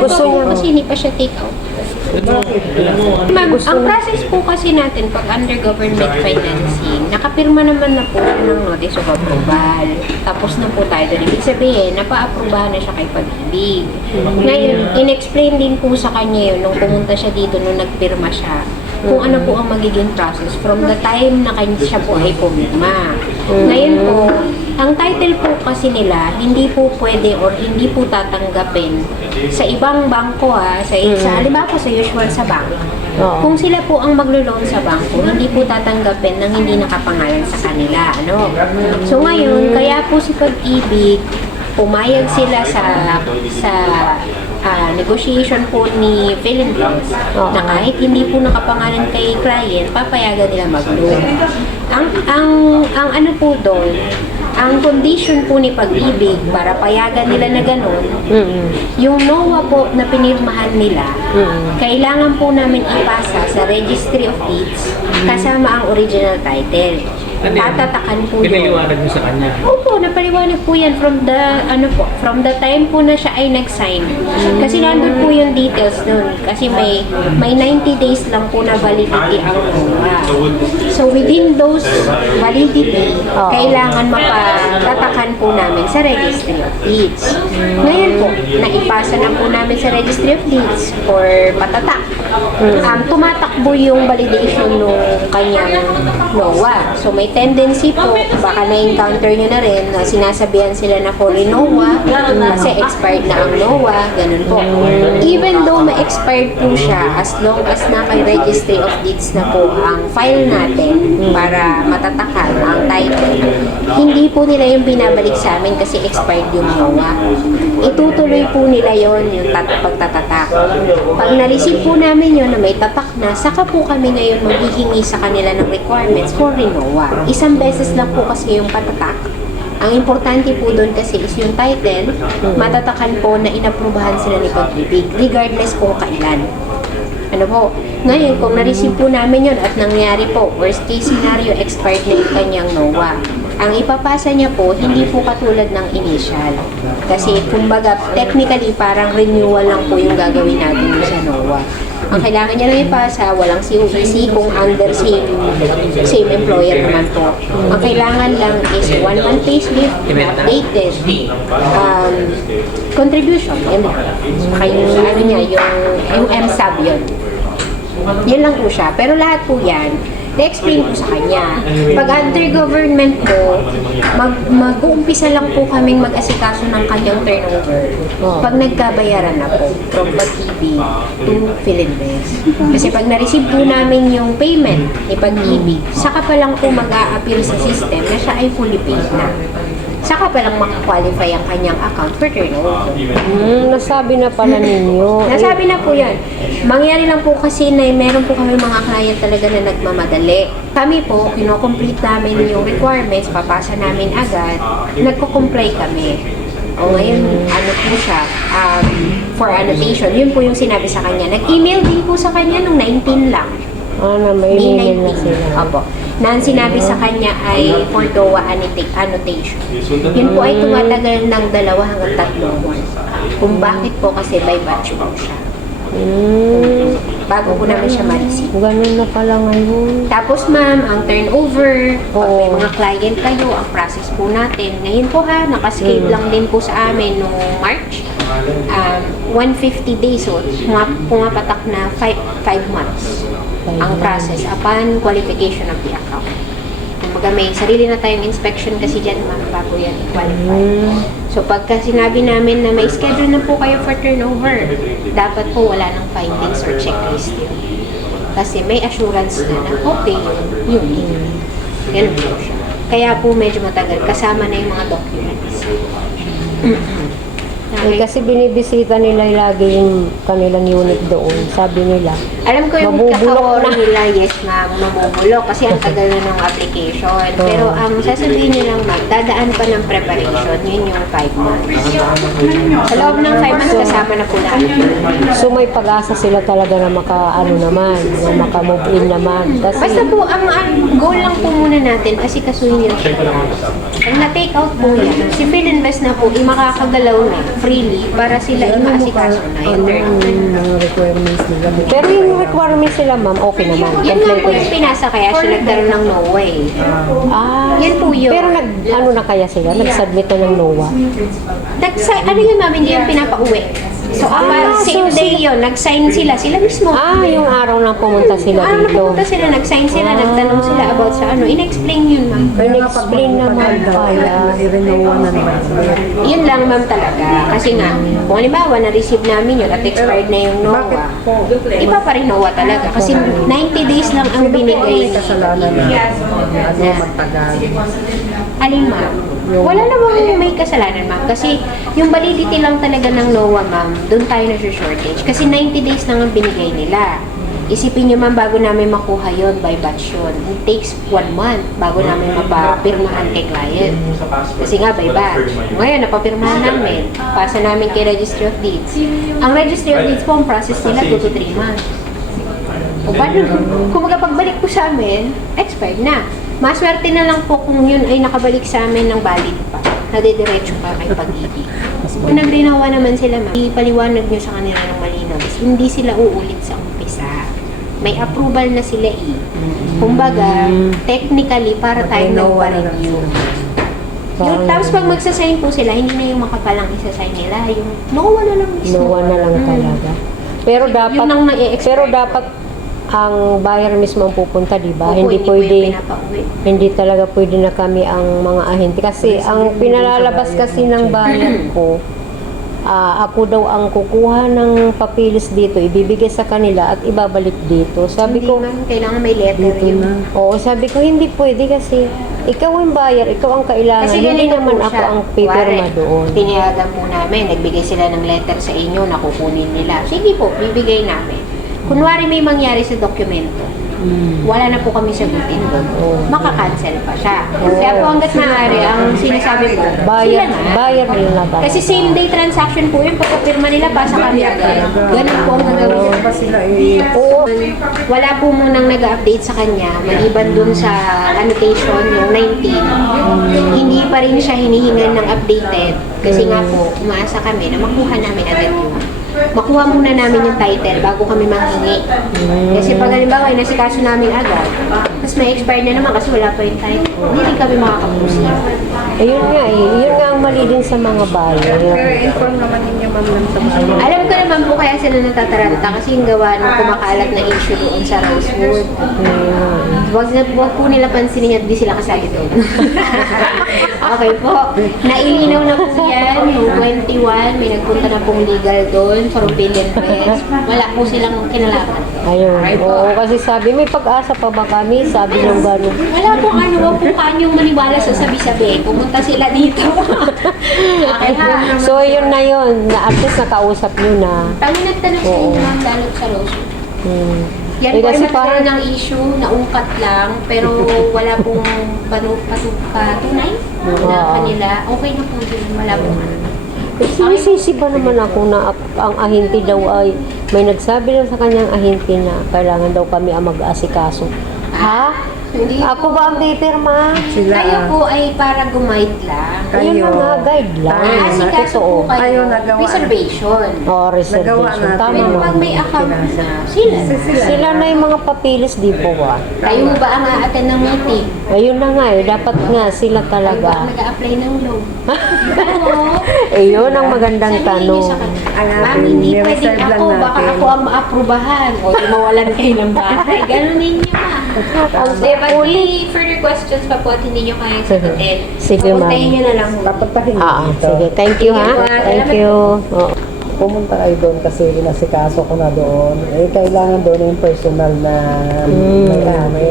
Gusto mo Kasi hindi pa siya take out. Ma'am, ang process po kasi natin pag under government financing, nakapirma naman na po ng notice of approval. Tapos na po tayo doon. Ibig sabihin, napa-aprobahan na siya kay Pag-ibig. Ngayon, in-explain din po sa kanya yun nung pumunta siya dito, nung nagpirma siya, kung ano po ang magiging process from the time na siya po ay pumirma. Ngayon po, ang title po kasi nila, hindi po pwede or hindi po tatanggapin sa ibang bangko sa halimbawa po sa usual sa bank. Kung sila po ang maglo-loan sa bangko, hindi po tatanggapin ng hindi nakapangalan sa kanila. So ngayon, kaya po si Pag-ibig, pumayag sila sa negotiation po ni Philippines na kahit hindi po nakapangalan kay client, papayagan nila mag-loan. Ang ano po doon, ang condition po ni Pag-ibig para payagan nila na gano'n, yung NOA po na pinirmahan nila, kailangan po namin ipasa sa Registry of Deeds kasama ang original title. Tatatakan po yun. Pinaliwanag mo sa kanya? Opo, napaliwanag po yan from the time po na siya ay nag-sign. Kasi nandun po yung details nun. Kasi may 90 days lang po na validity ang NOA. So within those validity, kailangan mapatatakan po namin sa Registry of Deeds. Ngayon po, naipasa na po namin sa Registry of Deeds for patatak. Tumatakbo yung validation ng kanyang NOA. So may tendency po, baka na-encounter nyo na rin na sinasabihan sila na for NOA kasi expired na ang NOA, ganun po. Even though ma-expired po siya, as long as naka-registry of deeds na po ang file natin para matatakan ang title, hindi po nila yung binabalik sa amin kasi expired yung NOA. Itutuloy po nila yon yung pagtatatak. Pag na-receive po namin yun na may tatak na, saka po kami ngayon maghihingi sa kanila ng requirements for NOA. Isang beses lang po kasi yung patatak. Ang importante po doon kasi is yung title, matatakan po na inaprubahan sila ni Pag-ibig, regardless kung kailan. Ano po? Ngayon, kung na-receive po namin yun at nangyari po, worst case scenario, expired na yung kanyang NOA. Ang ipapasa niya po, hindi po katulad ng initial. Kasi, kumbaga, technically, parang renewal lang po yung gagawin natin sa NOA. Ang kailangan niya lang ipasa, walang COEC kung under same employer naman po. Ang kailangan lang is 1 month payslip, updated, contribution, yun lang. Saka yung, ano niya, yung M-sub yun. Yun lang po siya. Pero lahat po yan, na-explain po sa kanya. Pag under government po, mag-uumpisa lang po kaming mag-asikaso ng kanyang turnover. Pag nagkabayaran na po, from Pag-ibig to Philinvest. Kasi pag na-receive po namin yung payment ni Pag-ibig, saka pa lang po mag-a-appear sa system na siya ay fully paid na. Saka pa lang makakwalify ang kanyang account for turnover. Nasabi na pala ninyo. Nasabi na po yan. Mangyari lang po kasi na meron po kami mga client talaga na nagmamadali. Kami po, kino-complete namin yung requirements, papasa namin agad, nagko-comply kami. O ngayon, ano po siya, for annotation, yun po yung sinabi sa kanya. Nag-email din po sa kanya nung 19 lang. May May email na 19. sila. Opo. Na ang sinabi sa kanya ay for DOA annotation. Yun po ay tumatagal ng 2 hanggang 3 buwan. Kung bakit po kasi by batch po siya. Bago po namin siya ma-receive. Ganun na pala ngayon. Tapos ma'am, ang turnover, pag may mga client kayo, ang process po natin. Ngayon po nakascale lang din po sa amin noong March. 150 days, so pumapatak na 5 months ang process upon qualification of the account. Kumbaga may sarili na tayong inspection kasi dyan ma'am bago yan i-qualify. So pagka sinabi namin na may schedule na po kayo for turnover, dapat po wala ng findings or checklist yun. Kasi may assurance na okay yung ganun po siya. Kaya po medyo matagal kasama na yung mga documents. Kasi binibisita nila lagi yung kanilang unit doon. Sabi nila, Alam ko yung kakawar nila, yes ma'am, mamubulok kasi ang tagal na ng application. Pero ang sasabihin nilang ma'am, dadaan pa ng preparation, yun yung 5 months. Sa loob ng 5 months, kasama na po lahat. so may pag-asa sila talaga na maka-move in naman. Kasi, Basta po, ang goal lang po muna natin, kasi kasuhin nila siya. Ang na-take out po yan, si Philinvest na po, makakagalaw na. freely para sila imaasikaso na yung third. Mga requirements nila. Pero yung requirements nila, ma'am, okay naman. Yan nga po Completed. yung pinasa kaya siya nagkaroon ng NOAA eh. Ah, Yan po yun. pero ano na kaya sila? Nag-submit na ng NOAA? Ano yun ma'am, hindi yung pinapauwi. So, same day yun, nag-sign sila mismo. Ah, yung araw na pumunta sila dito. Napunta sila, nag-sign sila, nagtanong sila about sa ano. In-explain yun ma'am. In-explain naman pala. I-renew na naman. Yun lang ma'am talaga. Kasi nga, kung halimbawa na-receive namin yun at expired na yung NOAA, iba pa rin NOAA talaga. Kasi 90 days lang ang binigay. May kasalanan na magtagal. Alin ma'am? Wala namang may kasalanan ma'am. Kasi yung validity lang talaga ng NOAA ma'am, doon tayo na-shortage. Kasi 90 days lang ang binigay nila. Isipin nyo ma'am, bago namin makuha yon by batch yun. It takes 1 month bago namin mapapirmahan kay client. Kasi nga by batch. Ngayon, napapirmahan namin. Pasa namin kay Registry of Deeds. Ang Registry of Deeds po, ang process nila 2 to 3 months. O paano, kung pagbalik po sa amin, expired na. Maswerte na lang po kung yun ay nakabalik sa amin ng valid pa. Nadidiretso pa kay pag-ibig. Kung nagrinawa naman sila, ipaliwanag nyo sa kanila ng malinaw. Hindi sila uulit sa umpisa. May approval na sila eh. Kumbaga, technically, para tayo nagpa-review. Yung, tapos pag magsasign po sila, hindi na yung makapalang isasign nila. Yung NOAA na lang mismo. NOAA na lang talaga. Pero dapat, Yun ang na-i-expect. pero dapat ang buyer mismo ang pupunta, di ba? Opo, Hindi po yung pwede, pinapauwi. hindi talaga pwede na kami ang mga ahente. Kasi ang pinalalabas kasi ng buyer ko, ako daw ang kukuha ng papilis dito, ibibigay sa kanila at ibabalik dito. Sabi Hindi ko, ma'am, kailangan may letter yun. oo, sabi ko, hindi pwede kasi ikaw ang buyer, ikaw ang kailangan. Kasi Hindi ganito naman po ako siya. ang pipirma Kuwari, doon. Tiniyagan po namin, nagbigay sila ng letter sa inyo na kukunin nila. Sige po, bibigay namin. Kunwari may mangyari sa dokumento, wala na po kami sagutin doon. Makakancel pa siya. Kaya po hanggat maaari, ang sinasabi po, Buyer, sila na. buyer nila talaga. Kasi same day transaction po yun, pagkapirma nila, pasa kami agad. Ganun po ang gagawin. Pa sila eh. Oo, Wala po munang nag-update sa kanya, maliban dun sa annotation, yung 19. Hindi pa rin siya hinihingan ng updated. Kasi nga po, umaasa kami na makuha namin agad yun. Makuha muna namin yung title bago kami manghingi. Kasi pag halimbawa, nasikaso namin agad, tapos may expired na naman kasi wala pa yung title, hindi rin kami makakaproceed. ayun nga eh. Yun nga ang mali din sa mga buyer. Pero inform naman ninyo ma'am lang sa mga Alam ko naman po kaya sila natataranta kasi yung gawa ng kumakalat na issue doon sa Rosewood. Wag po nila pansinin at di sila kasali doon. Okay po. Nailinaw na po yan. Yung 21, may nagpunta na pong legal doon for billion press. Wala po silang kinalaman. Ayun. Oo, kasi sabi, may pag-asa pa ba kami? Sabi nung gano'n. Wala pong ano, wag po kanyang maniwala sa sabi-sabi. Pumunta sila dito. Okay ha. So, yun na yun. Na at least nakausap nyo na. Kami nagtanong sa inyo ang dalot sa Rosewood. Yan Eh, po ay kasi magkaroon ng issue, naungkat lang, pero wala pong patunay na kanila. Okay na po yun, wala pong ano. Sinisisi ba naman ako na ang ahente daw ay may nagsabi daw sa kanyang ahente na kailangan daw kami ang mag-aasikaso. Ha? Hindi Ako po. ba ang pipirma? sila. Kayo po ay para guide lang. Yun na nga, guide lang. Asikaso po Totoo. kayo, Kayo nagawa. reservation. O, reservation. Nagawa natin. Tama Pero nga. pag may account na, sila. Sila na yung mga papilis, di po ba? Kayo ba ang a-attend ng meeting? Ayun na nga eh, dapat nga sila Kayo ba talaga. ang nag-a-apply ng loan? Oo. Eh, yun ang magandang Sabihin niyo tanong. sa kanya, Ang ma'am, atin, hindi i-reserve pwedeng lang ako, baka natin." ako ang maaprubahan. O, di mawalan kayo ng bahay. Ganun ninyo ma'am. Diba, di further questions pa po at hindi nyo kayang sagutin. Sige, ma'am. Papuntahin nyo na lang po. Papuntahin dito. Sige, thank you ha. Thank you. Oo. Pumunta kayo doon kasi inasikaso ko na doon. Eh, kailangan doon yung personal na may